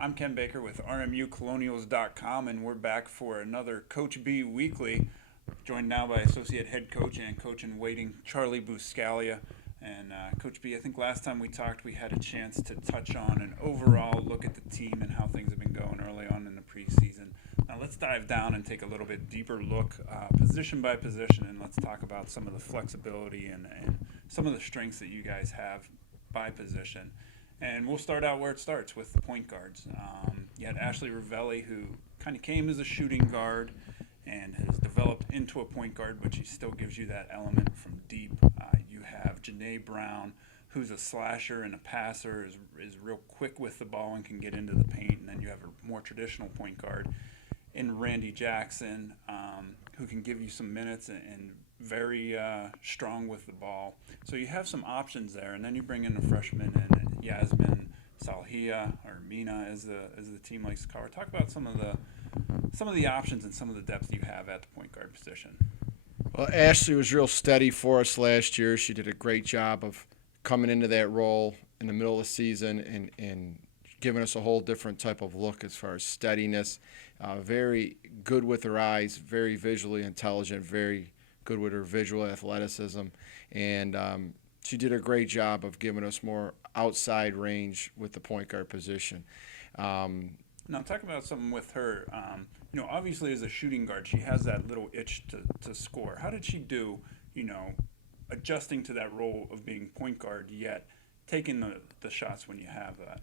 I'm Ken Baker with RMUColonials.com, and we're back for another Coach B Weekly, joined now by Associate Head Coach and Coach in Waiting, Charlie Buscalia. And Coach B, I think last time we talked, we had a chance to touch on an overall look at the team and how things have been going early on in the preseason. Now let's dive down and take a little bit deeper look, position by position, and let's talk about some of the flexibility and some of the strengths that you guys have by position. And we'll start out where it starts with the point guards. You had Ashley Ravelli, who kind of came as a shooting guard and has developed into a point guard, but she still gives you that element from deep. You have Janae Brown, who's a slasher and a passer, is real quick with the ball and can get into the paint. And then you have a more traditional point guard in Randy Jackson, who can give you some minutes and very strong with the ball. So you have some options there, and then you bring in a freshman and Yasmin Salhia, or Mina as the team likes to call her. Talk about some of the options and some of the depth you have at the point guard position. Well, Ashley was real steady for us last year. She did a great job of coming into that role in the middle of the season and giving us a whole different type of look as far as steadiness. Very good with her eyes, very visually intelligent, very good with her visual athleticism, and she did a great job of giving us more outside range with the point guard position. Now, talk about something with her. Obviously as a shooting guard, she has that little itch to score. How did she do, adjusting to that role of being point guard, yet taking the shots when you have that?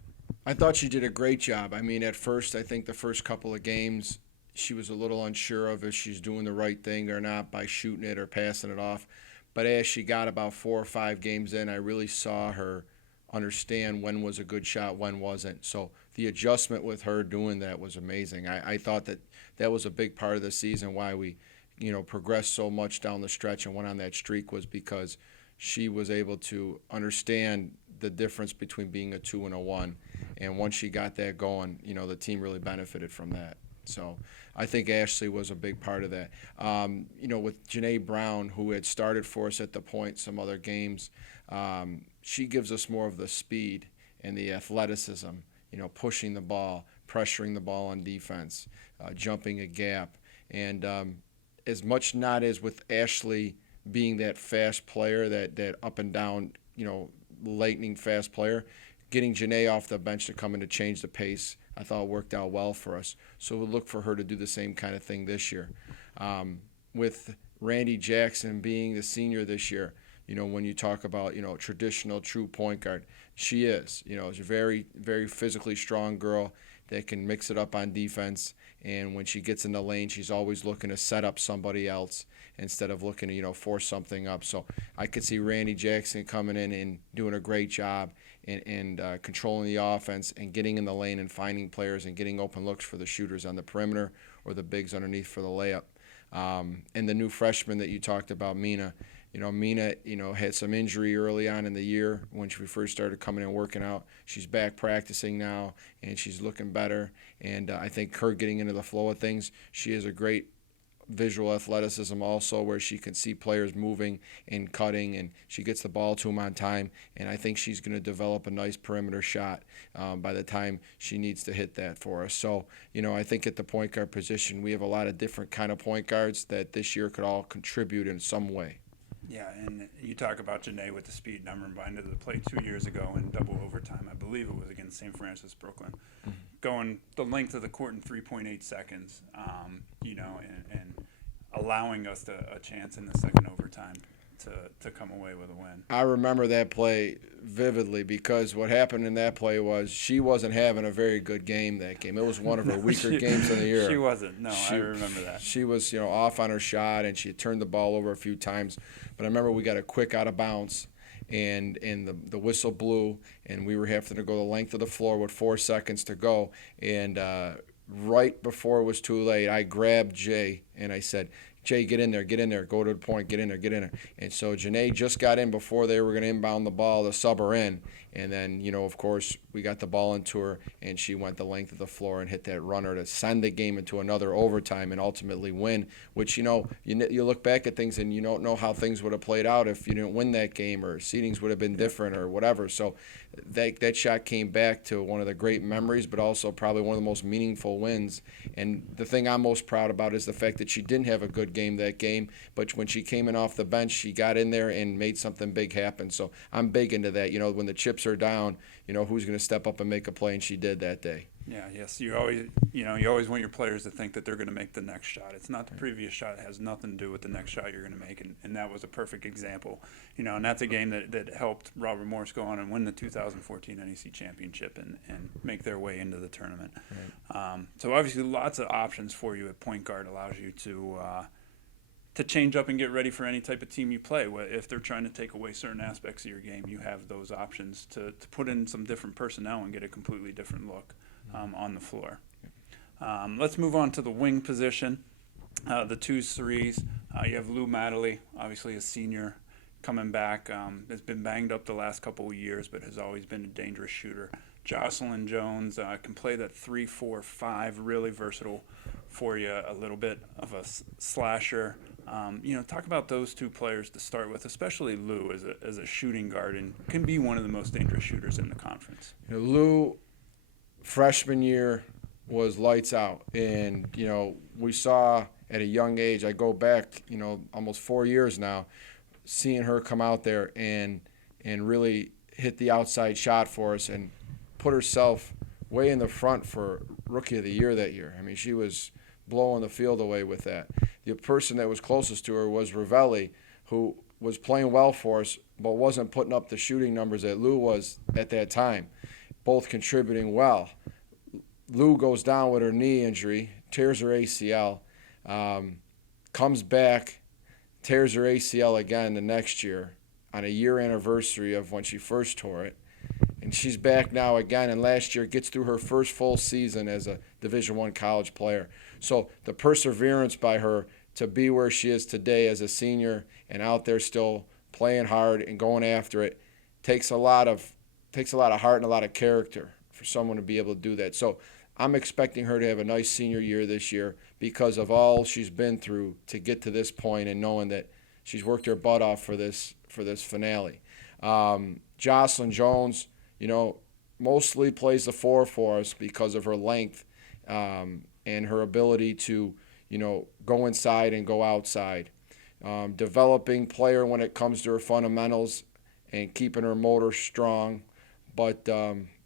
I thought she did a great job. I mean, at first, I think the first couple of games, she was a little unsure of if she's doing the right thing or not by shooting it or passing it off. But as she got about 4 or 5 games in, I really saw her understand when was a good shot, when wasn't. So the adjustment with her doing that was amazing. I thought that was a big part of the season, why we, progressed so much down the stretch and went on that streak, was because she was able to understand the difference between being a 2 and a 1. And once she got that going, the team really benefited from that. So I think Ashley was a big part of that. With Janae Brown, who had started for us at the point some other games, she gives us more of the speed and the athleticism, pushing the ball, pressuring the ball on defense, jumping a gap. And as much not as with Ashley being that fast player, that up and down, lightning fast player, getting Janae off the bench to come in to change the pace, I thought worked out well for us. So we'll look for her to do the same kind of thing this year. With Randy Jackson being the senior this year, when you talk about, traditional true point guard, she is. She's a very, very physically strong girl that can mix it up on defense. And when she gets in the lane, she's always looking to set up somebody else instead of looking to, force something up. So I could see Randy Jackson coming in and doing a great job and controlling the offense and getting in the lane and finding players and getting open looks for the shooters on the perimeter or the bigs underneath for the layup. And the new freshman that you talked about, Mina, Mina, had some injury early on in the year when she first started coming and working out. She's back practicing now, and she's looking better. And I think her getting into the flow of things, she has a great visual athleticism also, where she can see players moving and cutting, and she gets the ball to them on time. And I think she's going to develop a nice perimeter shot by the time she needs to hit that for us. So, I think at the point guard position, we have a lot of different kind of point guards that this year could all contribute in some way. Yeah, and you talk about Janae with the speed. And I'm reminded of the play 2 years ago in double overtime. I believe it was against St. Francis, Brooklyn, going the length of the court in 3.8 seconds, and allowing us a chance in the second overtime to come away with a win. I remember that play vividly because what happened in that play was she wasn't having a very good game that game. It was one of her weaker games of the year. She wasn't. No, I remember that. She was, off on her shot, and she had turned the ball over a few times. But I remember we got a quick out of bounds, and the whistle blew, and we were having to go the length of the floor with 4 seconds to go. And right before it was too late, I grabbed Jay, and I said, Jay, get in there, go to the point, get in there. And so Janae just got in before they were going to inbound the ball to sub her in. And then, of course, we got the ball into her, and she went the length of the floor and hit that runner to send the game into another overtime and ultimately win, which, you look back at things and you don't know how things would have played out if you didn't win that game, or seedings would have been different or whatever. So that shot came back to one of the great memories, but also probably one of the most meaningful wins. And the thing I'm most proud about is the fact that she didn't have a good game that game, but when she came in off the bench, she got in there and made something big happen. So I'm big into that. When the chips are down, who's going to step up and make a play, and she did that day. Yeah, yes. You always want your players to think that they're going to make the next shot. It's not the previous shot. It has nothing to do with the next shot you're going to make, and that was a perfect example. And that's a game that helped Robert Morris go on and win the 2014 NEC championship and make their way into the tournament. Right. So obviously lots of options for you at point guard allows you to change up and get ready for any type of team you play. If they're trying to take away certain aspects of your game, you have those options to put in some different personnel and get a completely different look on the floor. Let's move on to the wing position, the 2s, 3s. You have Lou Madeley, obviously a senior, coming back. Has been banged up the last couple of years, but has always been a dangerous shooter. Jocelyn Jones can play that 3, 4, 5, really versatile for you, a little bit of a slasher. Talk about those two players to start with, especially Lou as a shooting guard, and can be one of the most dangerous shooters in the conference. Lou, freshman year, was lights out, and we saw at a young age. I go back, almost 4 years now, seeing her come out there and really hit the outside shot for us and put herself way in the front for Rookie of the Year that year. I mean, she was blowing the field away with that. The person that was closest to her was Ravelli, who was playing well for us, but wasn't putting up the shooting numbers that Lou was at that time, both contributing well. Lou goes down with her knee injury, tears her ACL, comes back, tears her ACL again the next year on a year anniversary of when she first tore it. And she's back now again, and last year gets through her first full season as a Division I college player. So the perseverance by her to be where she is today as a senior and out there still playing hard and going after it takes a lot of heart and a lot of character for someone to be able to do that. So I'm expecting her to have a nice senior year this year because of all she's been through to get to this point, and knowing that she's worked her butt off for this finale. Jocelyn Jones, mostly plays the 4 for us because of her length and her ability to, go inside and go outside. Developing player when it comes to her fundamentals and keeping her motor strong. But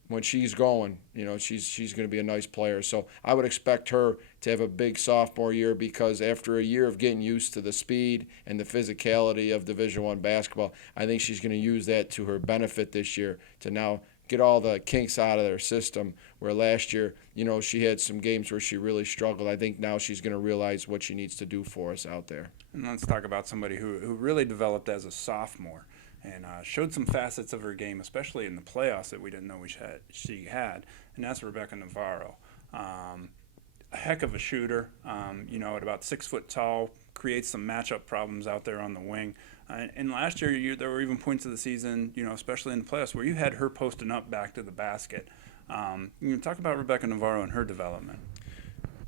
when she's going, she's going to be a nice player. So I would expect her to have a big sophomore year because after a year of getting used to the speed and the physicality of Division I basketball, I think she's going to use that to her benefit this year to now get all the kinks out of their system, where last year, she had some games where she really struggled. I think now she's going to realize what she needs to do for us out there. And let's talk about somebody who really developed as a sophomore and showed some facets of her game, especially in the playoffs, that we didn't know she had, and that's Rebecca Navarro. A heck of a shooter, at about 6 foot tall, creates some matchup problems out there on the wing. And last year, there were even points of the season, especially in the playoffs, where you had her posting up back to the basket. Talk about Rebecca Navarro and her development.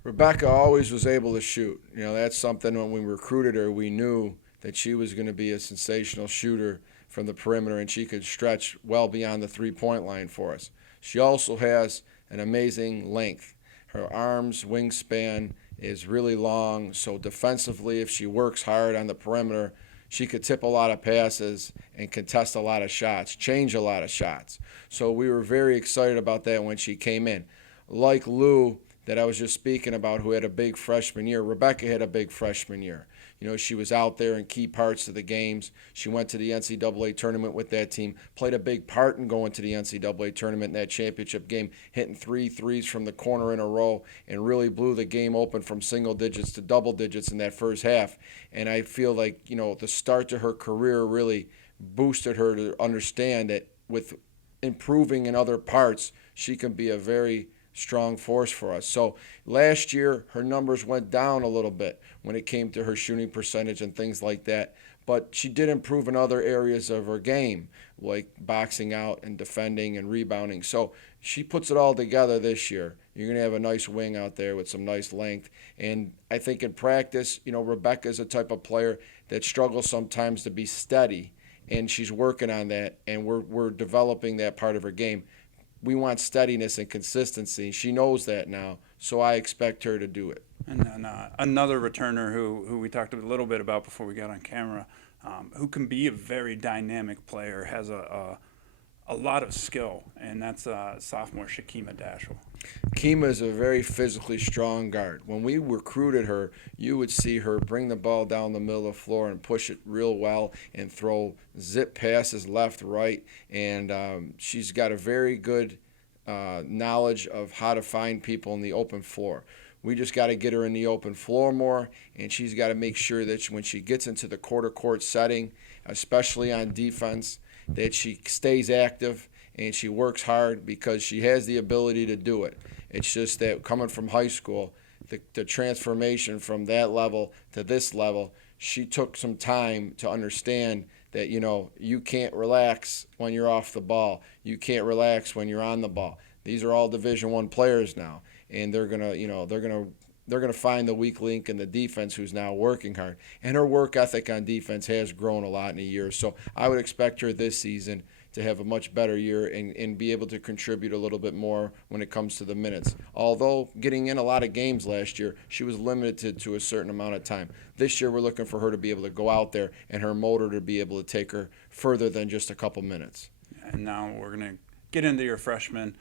Rebecca always was able to shoot. That's something when we recruited her, we knew that she was going to be a sensational shooter from the perimeter, and she could stretch well beyond the three-point line for us. She also has an amazing length. Her arms wingspan is really long, so defensively, if she works hard on the perimeter, she could tip a lot of passes and contest a lot of shots, change a lot of shots. So we were very excited about that when she came in. Like Lou, that I was just speaking about, who had a big freshman year, Rebecca had a big freshman year. She was out there in key parts of the games. She went to the NCAA tournament with that team, played a big part in going to the NCAA tournament in that championship game, hitting 3 threes from the corner in a row, and really blew the game open from single digits to double digits in that first half. And I feel like, the start to her career really boosted her to understand that with improving in other parts, she can be a very strong force for us. So last year, her numbers went down a little bit when it came to her shooting percentage and things like that. But she did improve in other areas of her game, like boxing out and defending and rebounding. So she puts it all together this year. You're going to have a nice wing out there with some nice length. And I think in practice, Rebecca is a type of player that struggles sometimes to be steady and she's working on that, and we're developing that part of her game. We want steadiness and consistency. She knows that now, so I expect her to do it. And then another returner who we talked a little bit about before we got on camera, who can be a very dynamic player, has a lot of skill, and that's sophomore Shakeema Dashiell. Kima is a very physically strong guard. When we recruited her, you would see her bring the ball down the middle of the floor and push it real well and throw zip passes left, right, and she's got a very good knowledge of how to find people in the open floor. We just got to get her in the open floor more, and she's got to make sure that when she gets into the quarter court setting, especially on defense, that she stays active and she works hard because she has the ability to do it. It's just that coming from high school, the transformation from that level to this level, she took some time to understand that, you can't relax when you're off the ball. You can't relax when you're on the ball. These are all Division I players now, and they're gonna find the weak link in the defense who's now working hard. And her work ethic on defense has grown a lot in a year. So I would expect her this season to have a much better year and be able to contribute a little bit more when it comes to the minutes. Although getting in a lot of games last year, she was limited to a certain amount of time. This year we're looking for her to be able to go out there and her motor to be able to take her further than just a couple minutes. And now we're going to get into your freshmen.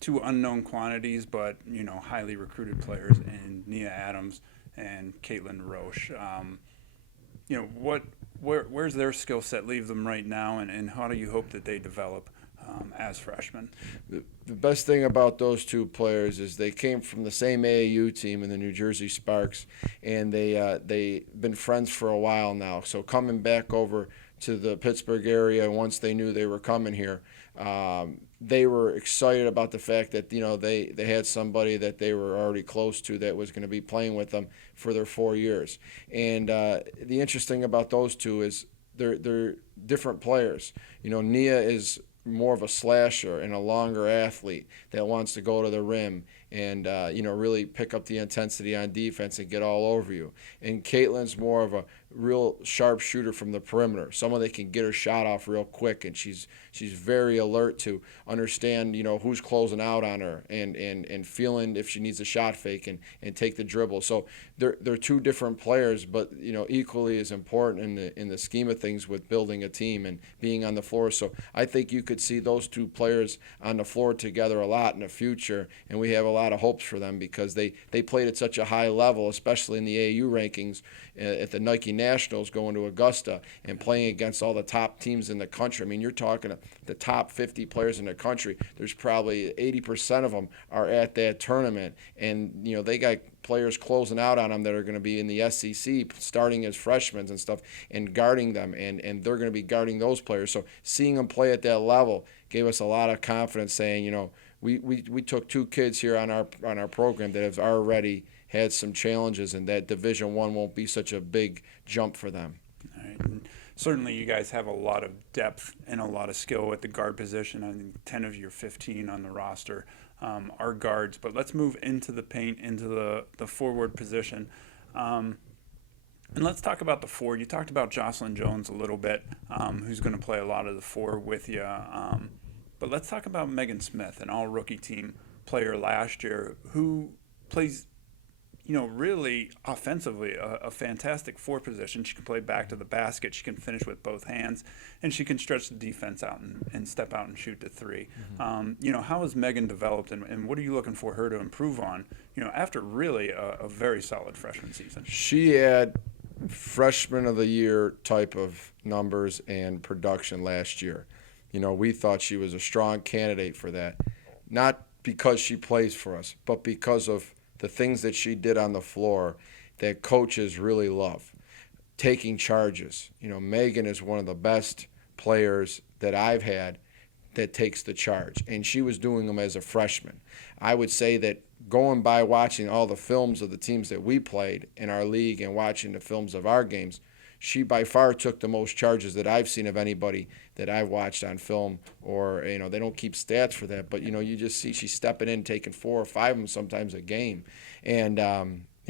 Two unknown quantities, but highly recruited players in Nia Adams and Caitlin Roche. Where's their skill set leave them right now, and how do you hope that they develop as freshmen? The best thing about those two players is they came from the same AAU team in the New Jersey Sparks, and they've been friends for a while now. So coming back over to the Pittsburgh area once they knew they were coming here, they were excited about the fact that they had somebody that they were already close to that was going to be playing with them for their 4 years. And the interesting about those two is they're different players. Nia is more of a slasher and a longer athlete that wants to go to the rim and really pick up the intensity on defense and get all over you. And Caitlin's more of a real sharp shooter from the perimeter, someone that can get her shot off real quick, and she's very alert to understand who's closing out on her and feeling if she needs a shot fake and take the dribble. So they're two different players, but equally as important in the scheme of things with building a team and being on the floor. So I think you could see those two players on the floor together a lot in the future, and we have a lot of hopes for them because they played at such a high level, especially in the AAU rankings at the Nike Nationals, going to Augusta and playing against all the top teams in the country. I mean, you're talking the top 50 players in the country. There's probably 80% of them are at that tournament, and they got players closing out on them that are going to be in the SEC starting as freshmen and stuff and guarding them, and they're going to be guarding those players. So seeing them play at that level gave us a lot of confidence, saying we took two kids here on our program that have already had some challenges, and that Division I won't be such a big jump for them. All right. And certainly you guys have a lot of depth and a lot of skill at the guard position. I think 10 of your 15 on the roster are guards. But let's move into the paint, into the forward position. And let's talk about the forward. You talked about Jocelyn Jones a little bit, who's going to play a lot of the four with you. But let's talk about Megan Smith, an all-rookie team player last year, who plays really offensively a fantastic four position. She can play back to the basket. She can finish with both hands, and she can stretch the defense out and step out and shoot the three. Mm-hmm. How has Megan developed, and what are you looking for her to improve on, after really a very solid freshman season? She had freshman of the year type of numbers and production last year. We thought she was a strong candidate for that, not because she plays for us, but because of the things that she did on the floor that coaches really love. Taking charges. Megan is one of the best players that I've had that takes the charge, and she was doing them as a freshman. I would say that going by watching all the films of the teams that we played in our league and watching the films of our games, she by far took the most charges that I've seen of anybody that I've watched on film, or they don't keep stats for that, but you just see she's stepping in, taking 4 or 5 of them sometimes a game, and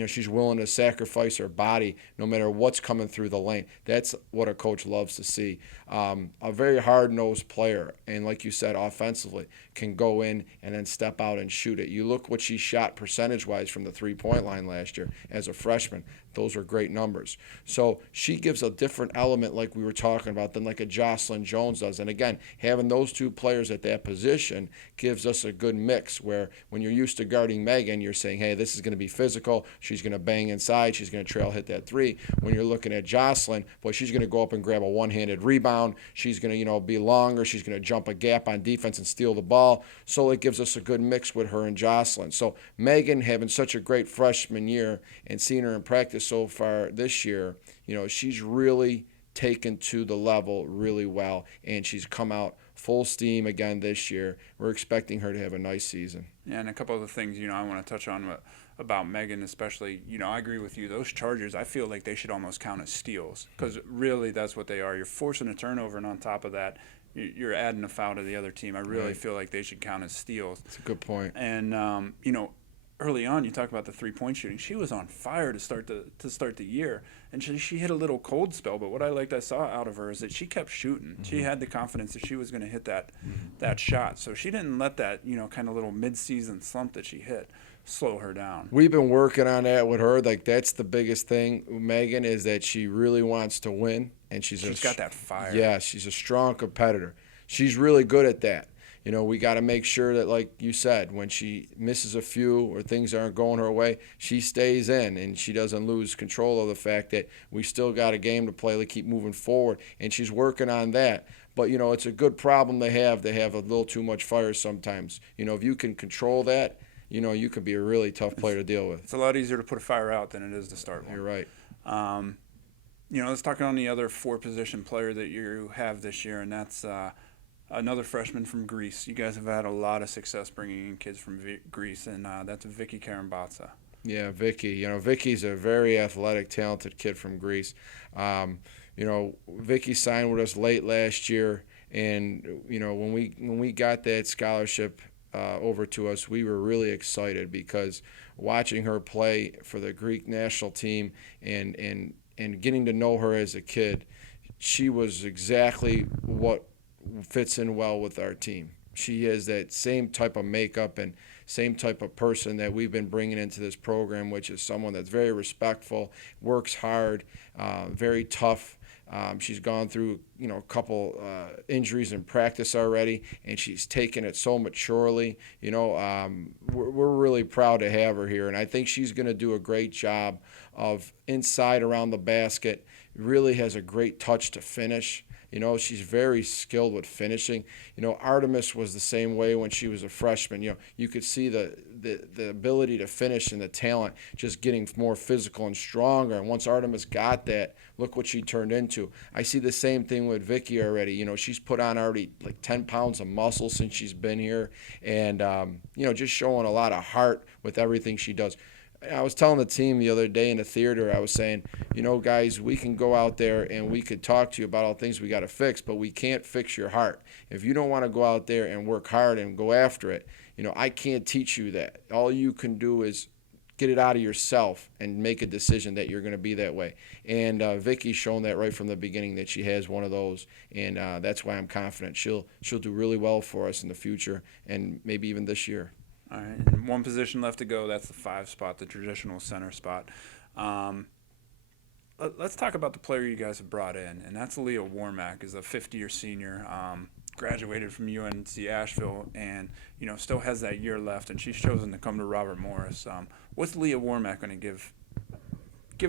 she's willing to sacrifice her body no matter what's coming through the lane. That's what a coach loves to see. A very hard-nosed player, and like you said, offensively, can go in and then step out and shoot it. You look what she shot percentage-wise from the three-point line last year as a freshman. Those are great numbers. So she gives a different element, like we were talking about, than like a Jocelyn Jones does. And again, having those two players at that position gives us a good mix where when you're used to guarding Megan, you're saying, hey, this is going to be physical. She's going to bang inside. She's going to trail hit that three. When you're looking at Jocelyn, boy, she's going to go up and grab a one-handed rebound. She's going to, be longer. She's going to jump a gap on defense and steal the ball. So it gives us a good mix with her and Jocelyn. So Megan having such a great freshman year and seeing her in practice so far this year, she's really taken to the level really well, and she's come out full steam again this year. We're expecting her to have a nice season. Yeah, and a couple of the things, I want to touch on about Megan especially. I agree with you. Those Chargers, I feel like they should almost count as steals because really that's what they are. You're forcing a turnover, and on top of that, you're adding a foul to the other team. I really feel like they should count as steals. That's a good point. And, early on, you talk about the three-point shooting. She was on fire to start the year, and she hit a little cold spell. But what I saw out of her is that she kept shooting. Mm-hmm. She had the confidence that she was going to hit that shot. So she didn't let that kind of little mid-season slump that she hit slow her down. We've been working on that with her. Like that's the biggest thing, Megan, is that she really wants to win, and she's got that fire. Yeah, she's a strong competitor. She's really good at that. We got to make sure that, like you said, when she misses a few or things aren't going her way, she stays in and she doesn't lose control of the fact that we still got a game to play to keep moving forward, and she's working on that. But, it's a good problem to have a little too much fire sometimes. If you can control that, you can be a really tough player to deal with. It's a lot easier to put a fire out than it is to start one. You're right. Let's talk on the other four-position player that you have this year, and that's another freshman from Greece. You guys have had a lot of success bringing in kids from Greece, and that's Vicky Botsa. Yeah, Vicky. Vicky's a very athletic, talented kid from Greece. Vicky signed with us late last year, and when we got that scholarship over to us, we were really excited because watching her play for the Greek national team and getting to know her as a kid, she was exactly what fits in well with our team. She has that same type of makeup and same type of person that we've been bringing into this program, which is someone that's very respectful, works hard, very tough. She's gone through, a couple injuries in practice already, and she's taken it so maturely. We're really proud to have her here, and I think she's going to do a great job of inside around the basket. Really has a great touch to finish. She's very skilled with finishing. Artemis was the same way when she was a freshman. You could see the ability to finish and the talent just getting more physical and stronger. And once Artemis got that, look what she turned into. I see the same thing with Vicky already. She's put on already like 10 pounds of muscle since she's been here. And, just showing a lot of heart with everything she does. I was telling the team the other day in the theater, I was saying, guys, we can go out there and we could talk to you about all things we got to fix, but we can't fix your heart. If you don't want to go out there and work hard and go after it, I can't teach you that. All you can do is get it out of yourself and make a decision that you're going to be that way. And Vicky's shown that right from the beginning that she has one of those, and that's why I'm confident she'll do really well for us in the future and maybe even this year. All right, and one position left to go. That's the 5 spot, the traditional center spot. Let's talk about the player you guys have brought in, and that's Aaliyah Warmack, is a fifth-year senior, graduated from UNC Asheville, and still has that year left, and she's chosen to come to Robert Morris. What's Aaliyah Warmack going to give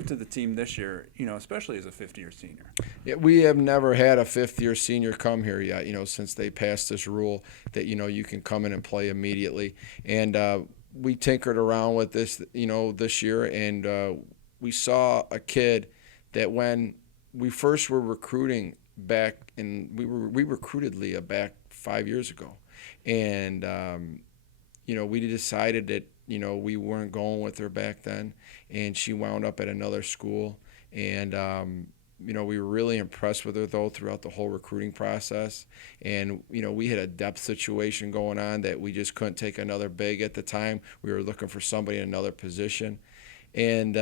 to the team this year, especially as a fifth-year senior? Yeah, we have never had a fifth-year senior come here yet, since they passed this rule that, you can come in and play immediately. And we tinkered around with this, this year, and we saw a kid that when we first were recruiting back, and we recruited Leah back 5 years ago. And, we decided that, we weren't going with her back then, and she wound up at another school. And, we were really impressed with her, though, throughout the whole recruiting process. And, we had a depth situation going on that we just couldn't take another big at the time. We were looking for somebody in another position. And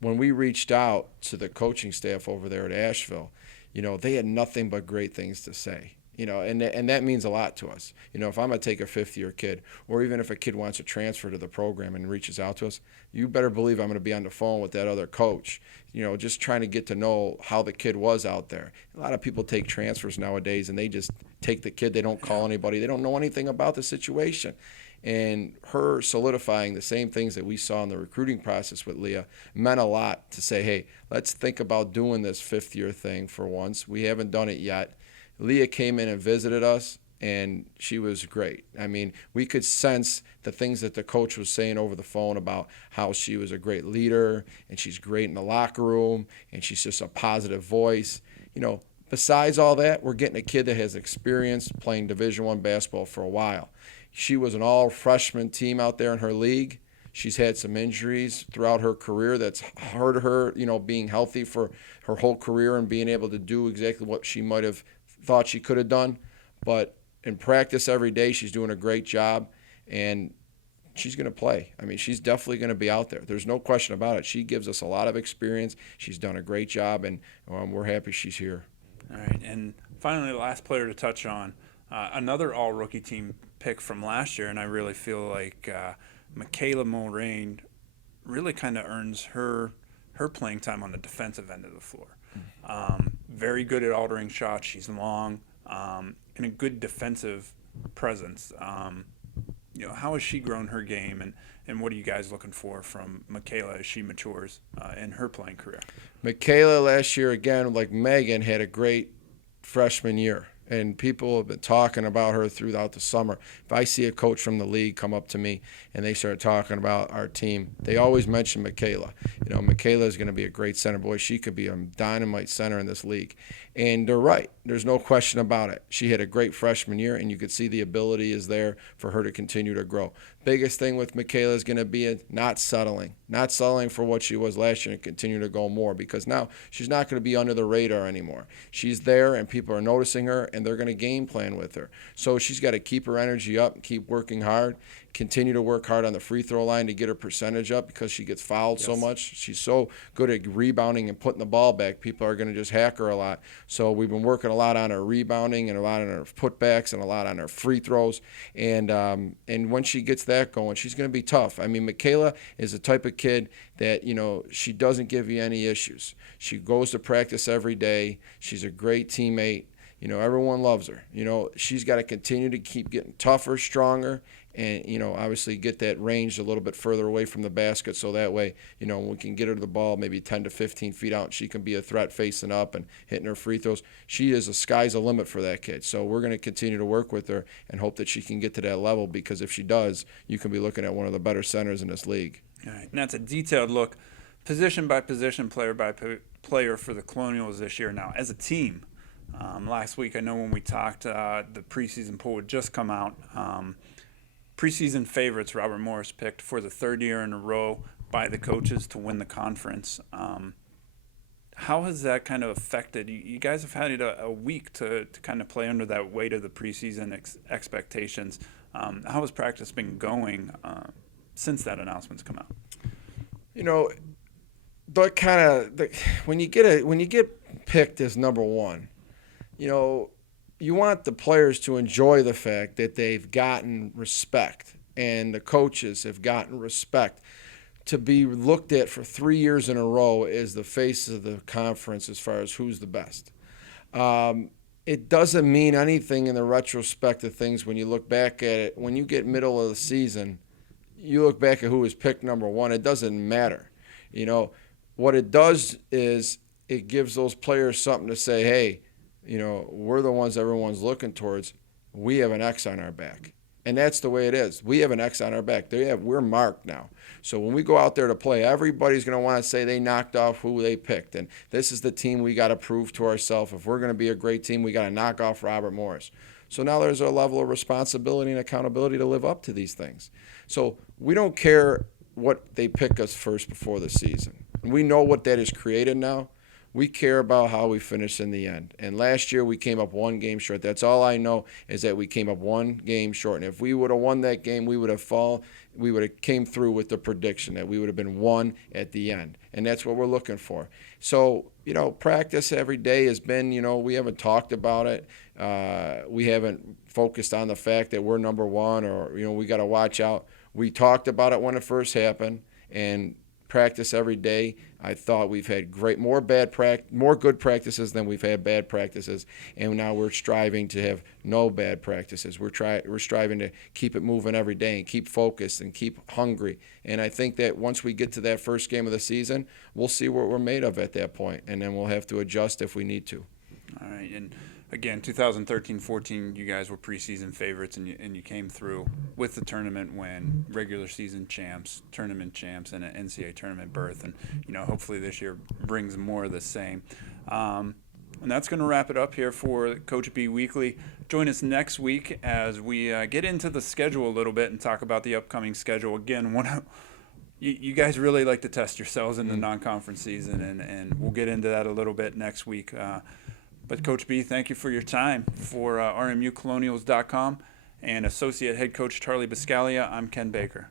when we reached out to the coaching staff over there at Asheville, they had nothing but great things to say. And that means a lot to us. If I'm going to take a fifth-year kid, or even if a kid wants to transfer to the program and reaches out to us, you better believe I'm going to be on the phone with that other coach, just trying to get to know how the kid was out there. A lot of people take transfers nowadays, and they just take the kid. They don't call anybody. They don't know anything about the situation. And her solidifying the same things that we saw in the recruiting process with Leah meant a lot to say, hey, let's think about doing this fifth-year thing for once. We haven't done it yet. Leah came in and visited us, and she was great. I mean, we could sense the things that the coach was saying over the phone about how she was a great leader, and she's great in the locker room, and she's just a positive voice. Besides all that, we're getting a kid that has experience playing Division I basketball for a while. She was an all-freshman team out there in her league. She's had some injuries throughout her career that's hurt her, being healthy for her whole career and being able to do exactly what she might have thought she could have done. But in practice every day, she's doing a great job, and she's going to play. I mean, she's definitely going to be out there. There's no question about it. She gives us a lot of experience. She's done a great job, and we're happy she's here. All right, and finally, the last player to touch on, another all-rookie team pick from last year, and I really feel like Mikayla Williams really kind of earns her playing time on the defensive end of the floor. Very good at altering shots. She's long, and a good defensive presence. How has she grown her game, and what are you guys looking for from Mikayla as she matures in her playing career? Mikayla last year, again, like Megan, had a great freshman year. And people have been talking about her throughout the summer. If I see a coach from the league come up to me and they start talking about our team, they always mention Mikayla. Mikayla is going to be a great center. Boy, she could be a dynamite center in this league. And they're right. There's no question about it. She had a great freshman year, and you could see the ability is there for her to continue to grow. Biggest thing with Mikayla is going to be not settling for what she was last year and continue to go more, because now she's not going to be under the radar anymore. She's there, and people are noticing her, and they're going to game plan with her. So she's got to keep her energy up, keep working hard, continue to work hard on the free throw line to get her percentage up, because she gets fouled so much. She's so good at rebounding and putting the ball back. People are going to just hack her a lot. So we've been working a lot on her rebounding and a lot on her putbacks and a lot on her free throws. And when she gets that going, she's going to be tough. I mean, Mikayla is the type of kid that, she doesn't give you any issues. She goes to practice every day. She's a great teammate. Everyone loves her. She's got to continue to keep getting tougher, stronger, and, obviously get that range a little bit further away from the basket, so that way, we can get her to the ball maybe 10 to 15 feet out, and she can be a threat facing up and hitting her free throws. She is the sky's the limit for that kid. So we're going to continue to work with her and hope that she can get to that level, because if she does, you can be looking at one of the better centers in this league. All right, and that's a detailed look, position by position, player by player for the Colonials this year. Now, as a team, last week, I know when we talked, the preseason poll had just come out. Preseason favorites, Robert Morris picked for the third year in a row by the coaches to win the conference. How has that kind of affected? You guys have had a week to kind of play under that weight of the preseason expectations. How has practice been going since that announcement's come out? When you get picked as number one, you want the players to enjoy the fact that they've gotten respect, and the coaches have gotten respect. To be looked at for 3 years in a row as the face of the conference as far as who's the best. It doesn't mean anything in the retrospect of things when you look back at it. When you get middle of the season, you look back at who was picked number one. It doesn't matter. What it does is it gives those players something to say, hey, we're the ones everyone's looking towards. We have an X on our back. And that's the way it is. We have an X on our back. We're marked now. So when we go out there to play, everybody's going to want to say they knocked off who they picked. And this is the team we got to prove to ourselves. If we're going to be a great team, we got to knock off Robert Morris. So now there's a level of responsibility and accountability to live up to these things. So we don't care what they pick us first before the season. We know what that has created now. We care about how we finish in the end. And last year we came up one game short. That's all I know is that we came up one game short. And if we would have won that game, we would have came through with the prediction that we would have been one at the end. And that's what we're looking for. So, practice every day has been, we haven't talked about it. We haven't focused on the fact that we're number one or, we got to watch out. We talked about it when it first happened, and practice every day. I thought we've had more good practices than we've had bad practices, and now we're striving to have no bad practices. We're striving to keep it moving every day and keep focused and keep hungry. And I think that once we get to that first game of the season, we'll see what we're made of at that point, and then we'll have to adjust if we need to. All right, and again, 2013-14, you guys were preseason favorites, and you came through with the tournament win, regular season champs, tournament champs, and an NCAA tournament berth. And hopefully this year brings more of the same. And that's going to wrap it up here for Coach B Weekly. Join us next week as we get into the schedule a little bit and talk about the upcoming schedule. Again, you guys really like to test yourselves in the non-conference season, and we'll get into that a little bit next week. But Coach B, thank you for your time. For RMUcolonials.com and Associate Head Coach Charlie Biscaglia, I'm Ken Baker.